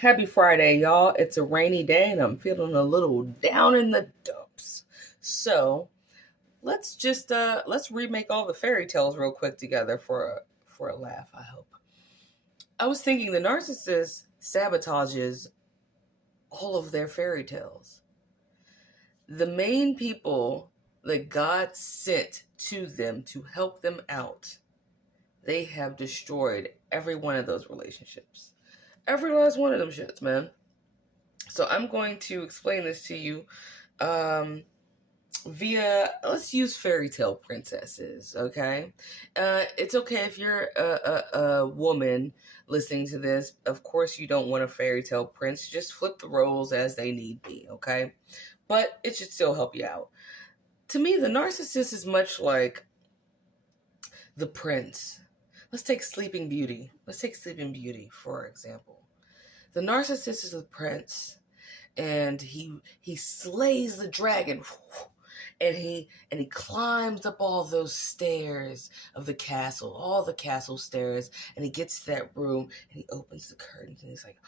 Happy Friday, y'all. It's a rainy day and I'm feeling a little down in the dumps. So let's remake all the fairy tales real quick together for a laugh, I hope. I was thinking the narcissist sabotages all of their fairy tales. The main people that God sent to them to help them out, they have destroyed every one of those relationships. Every last one of them shits, man. So I'm going to explain this to you um, via, let's use fairy tale princesses, okay? It's okay if you're a woman listening to this. Of course, you don't want a fairy tale prince. Just flip the roles as they need be, okay? But it should still help you out. To me, the narcissist is much like the prince. Let's take Sleeping Beauty. Let's take Sleeping Beauty, for example. The narcissist is the prince, and he slays the dragon, and he climbs up all those stairs of the castle, all the castle stairs, and he gets to that room and he opens the curtains and he's like,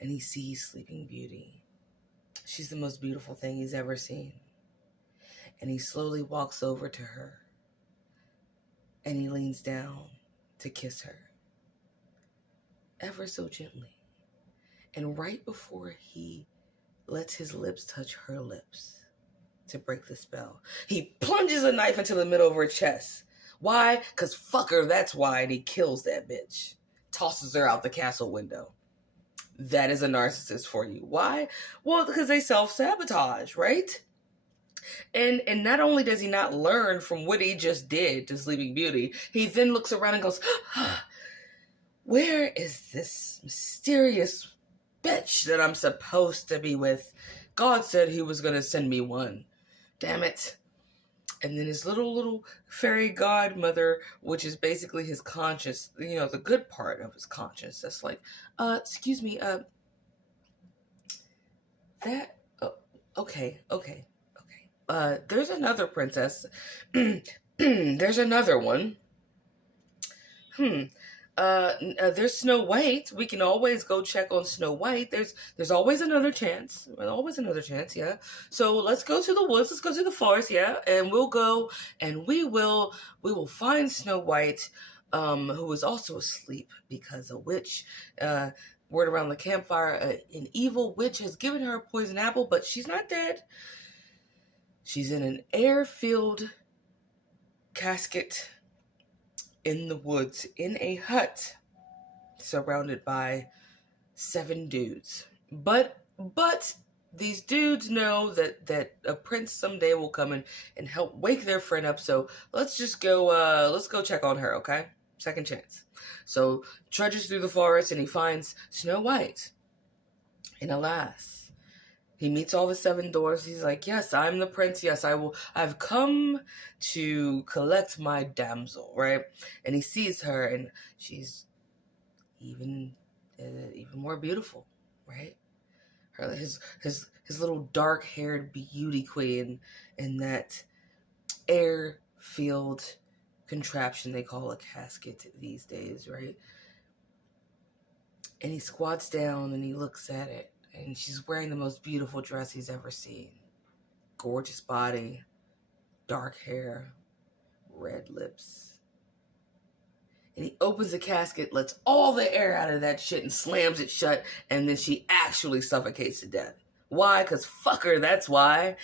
and he sees Sleeping Beauty. She's the most beautiful thing he's ever seen. And he slowly walks over to her and he leans down to kiss her ever so gently. And right before he lets his lips touch her lips to break the spell, he plunges a knife into the middle of her chest. Why? Because fuck her, that's why. And he kills that bitch. Tosses her out the castle window. That is a narcissist for you. Why? Well, because they self-sabotage, right? And not only does he not learn from what he just did to Sleeping Beauty, he then looks around and goes, where is this mysterious bitch that I'm supposed to be with? God said he was going to send me one. Damn it. And then his little fairy godmother, which is basically his conscience, the good part of his conscience. That's like, excuse me, okay. There's another princess. There's another one. There's Snow White. We can always go check on Snow White. There's always another chance. Always another chance, yeah. So let's go to the woods. Let's go to the forest, yeah. And we'll go and we will find Snow White, who is also asleep because a witch. Word around the campfire: an evil witch has given her a poison apple, but she's not dead. She's in an air-filled casket in the woods, in a hut, surrounded by 7 dudes. But these dudes know that a prince someday will come in and help wake their friend up. So let's go check on her, okay? Second chance. So trudges through the forest and he finds Snow White. And alas, he meets all the 7 dwarfs. He's like, yes, I'm the prince. Yes, I've come to collect my damsel, right? And he sees her, and she's even more beautiful, right? His little dark-haired beauty queen in that air-filled contraption they call a casket these days, right? And he squats down and he looks at it. And she's wearing the most beautiful dress he's ever seen. Gorgeous body, dark hair, red lips. And he opens the casket, lets all the air out of that shit and slams it shut. And then she actually suffocates to death. Why? Because fuck her, that's why.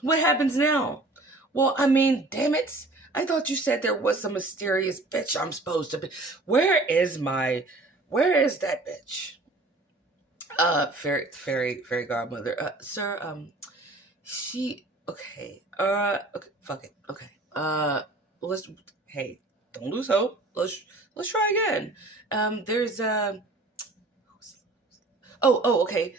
What happens now? Well, I mean, damn it. I thought you said there was some mysterious bitch I'm supposed to be. Where is that bitch? Fairy godmother. Sir, okay, fuck it. Okay. Hey, don't lose hope. Let's try again. There's, okay.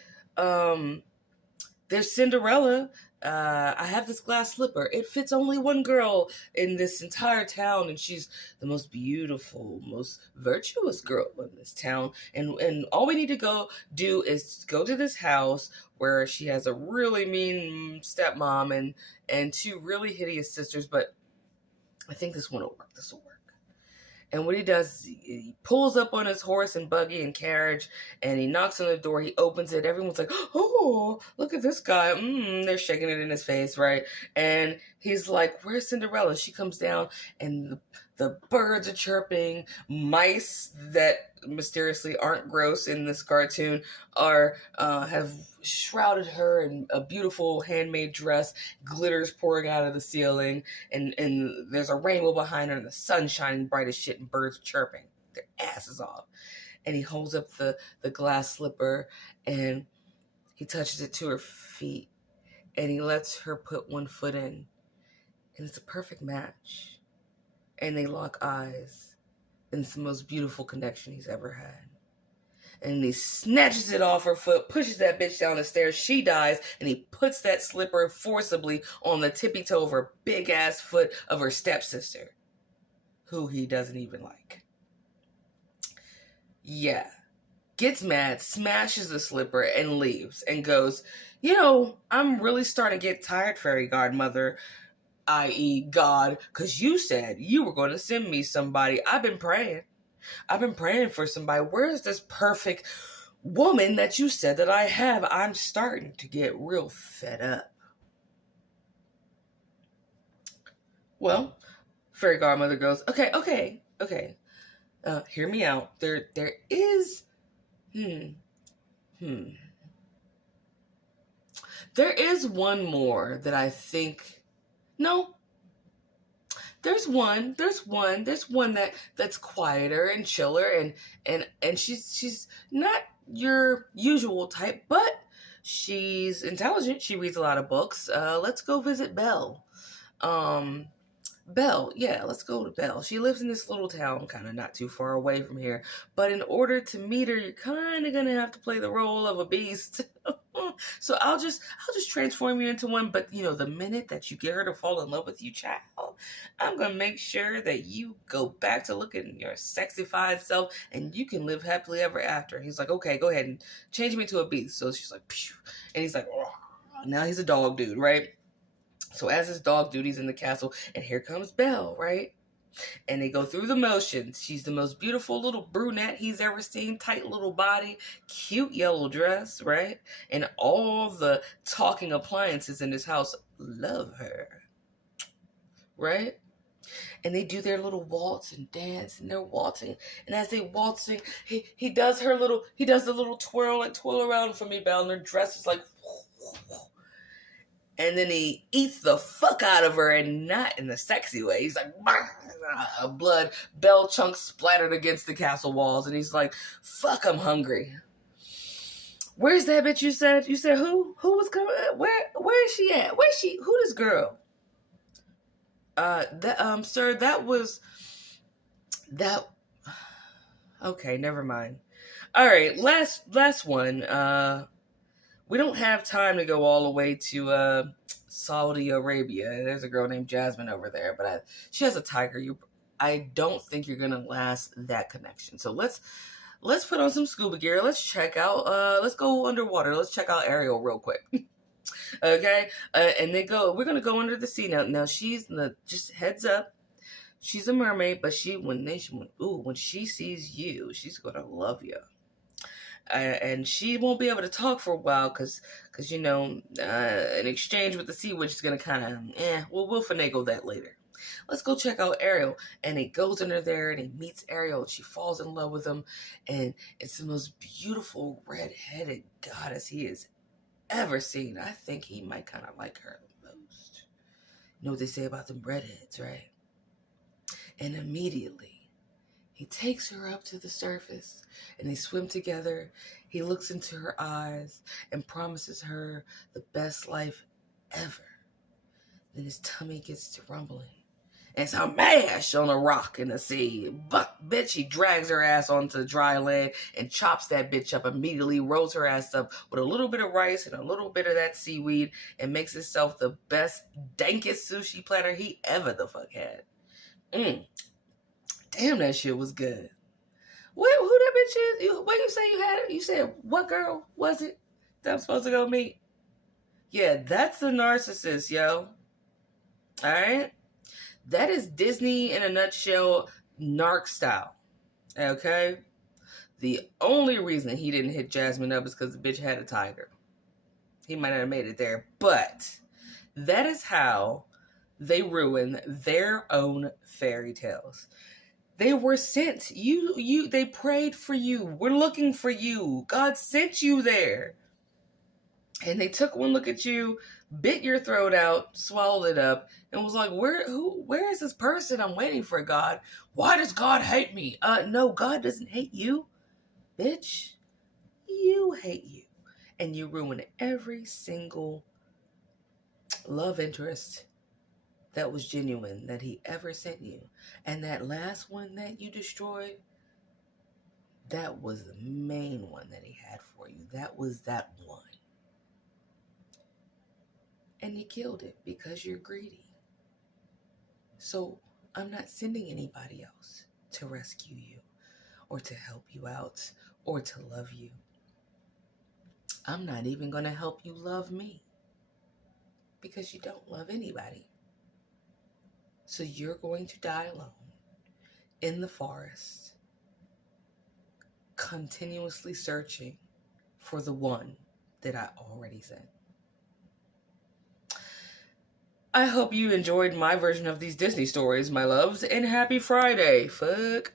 There's Cinderella. I have this glass slipper. It fits only one girl in this entire town, and she's the most beautiful, most virtuous girl in this town. And all we need to do is go to this house where she has a really mean stepmom and 2 really hideous sisters. But I think this one will work. This will work. And what he does, he pulls up on his horse and buggy and carriage, and he knocks on the door. He opens it. Everyone's like, "Oh, look at this guy!" They're shaking it in his face, right? And he's like, "Where's Cinderella?" She comes down, and the birds are chirping. Mice that mysteriously aren't gross in this cartoon are have shrouded her in a beautiful handmade dress. Glitters pouring out of the ceiling, and there's a rainbow behind her, and the sun shining bright as shit, and birds chirping their asses off. And he holds up the glass slipper, and he touches it to her feet, and he lets her put one foot in, and it's a perfect match. And they lock eyes, and it's the most beautiful connection he's ever had. And he snatches it off her foot, pushes that bitch down the stairs. She dies, and he puts that slipper forcibly on the tippy toe of her big ass foot of her stepsister, who he doesn't even like. Yeah. Gets mad, smashes the slipper, and leaves, and goes, I'm really starting to get tired, fairy godmother, i.e. God, because you said you were going to send me somebody. I've been praying for somebody. Where's this perfect woman that you said that I have? I'm starting to get real fed up. Well, fairy godmother goes, okay. Hear me out. There is, there is one more that I think. No, there's one that's quieter and chiller, and she's not your usual type, but she's intelligent. She reads a lot of books. Let's go visit Belle. Belle, yeah, let's go to Belle. She lives in this little town, kind of not too far away from here. But in order to meet her, you're kind of gonna have to play the role of a beast. So I'll just transform you into one. But the minute that you get her to fall in love with you, child, I'm gonna make sure that you go back to looking your sexy fine self, and you can live happily ever after. He's like, okay, go ahead and change me to a beast. So she's like, phew. And he's like, oh. Now he's a dog dude, right? So as his dog duty's in the castle, and here comes Belle, right? And they go through the motions. She's the most beautiful little brunette he's ever seen. Tight little body, cute yellow dress, right? And all the talking appliances in his house love her, right? And they do their little waltz and dance, and they're waltzing. And as they waltzing, he does the little twirl, like twirl around for me, Belle, and her dress is like. And then he eats the fuck out of her, and not in the sexy way. He's like, blood, Belle chunks splattered against the castle walls. And he's like, fuck, I'm hungry. Where's that bitch you said? You said who? Who was coming? Where is she at? Where's she? Who this girl? Sir, that was... Okay, never mind. All right, last one. We don't have time to go all the way to Saudi Arabia. There's a girl named Jasmine over there, but she has a tiger. I don't think you're gonna last that connection. So let's put on some scuba gear. Let's check out. Let's go underwater. Let's check out Ariel real quick. Okay, and we're gonna go under the sea now. Now just heads up. She's a mermaid, but when she sees you, she's gonna love you. And she won't be able to talk for a while because an exchange with the sea witch is going to kind of, we'll finagle that later. Let's go check out Ariel. And he goes under there and he meets Ariel. And she falls in love with him. And it's the most beautiful red-headed goddess he has ever seen. I think he might kind of like her the most. You know what they say about them redheads, right? And immediately, he takes her up to the surface, and they swim together. He looks into her eyes and promises her the best life ever. Then his tummy gets to rumbling, and smash on a rock in the sea. Bitch, he drags her ass onto dry land and chops that bitch up immediately, rolls her ass up with a little bit of rice and a little bit of that seaweed, and makes himself the best, dankest sushi platter he ever the fuck had. Damn, that shit was good. Who that bitch is? What you say you had it? You said, what girl was it that I'm supposed to go meet? Yeah, that's the Narcissist, yo. Alright? That is Disney in a nutshell. narc style. Okay? The only reason he didn't hit Jasmine up is because the bitch had a tiger. He might not have made it there. But that is how they ruin their own fairy tales. They were sent. They prayed for you. We're looking for you. God sent you there. And they took one look at you, bit your throat out, swallowed it up, and was like, where is this person? I'm waiting for God. Why does God hate me? No, God doesn't hate you, bitch. You hate you. And you ruin every single love interest that was genuine that he ever sent you. And that last one that you destroyed, that was the main one that he had for you. That was that one. And you killed it because you're greedy. So I'm not sending anybody else to rescue you or to help you out or to love you. I'm not even going to help you love me because you don't love anybody. So you're going to die alone in the forest, continuously searching for the one that I already sent. I hope you enjoyed my version of these Disney stories, my loves, and happy Friday. Fuck.